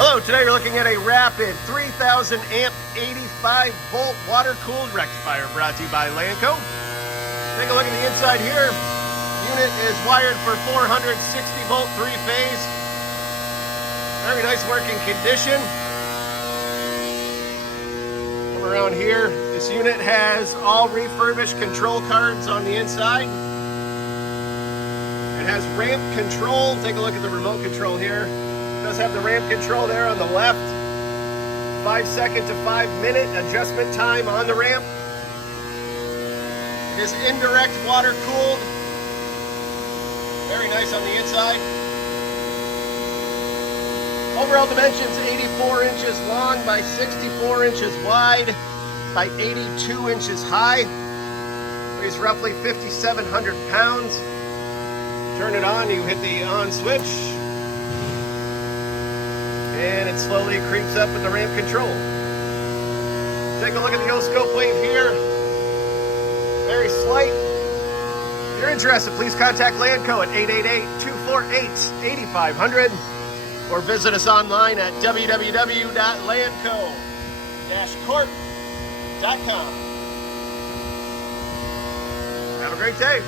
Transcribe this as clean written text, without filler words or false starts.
Hello, today we're looking at a rapid 3000 amp 85 volt water cooled rectifier brought to you by Lanco. Take a look at the inside here. Unit is wired for 460 volt 3-phase. Very nice working condition. Come around here. This unit has all refurbished control cards on the inside. It has ramp control. Take a look at the remote control here. It does have the ramp control there on the left. 5-second to 5-minute adjustment time on the ramp. It is indirect water cooled. Very nice on the inside. Overall dimensions 84 inches long by 64 inches wide by 82 inches high. Weighs roughly 5,700 pounds. Turn it on, you hit the on switch. And it slowly creeps up with the ramp control. Take a look at the oscilloscope wave here. Very slight. If you're interested, please contact Lanco at 888-248-8500 or visit us online at www.lanco-corp.com. Have a great day.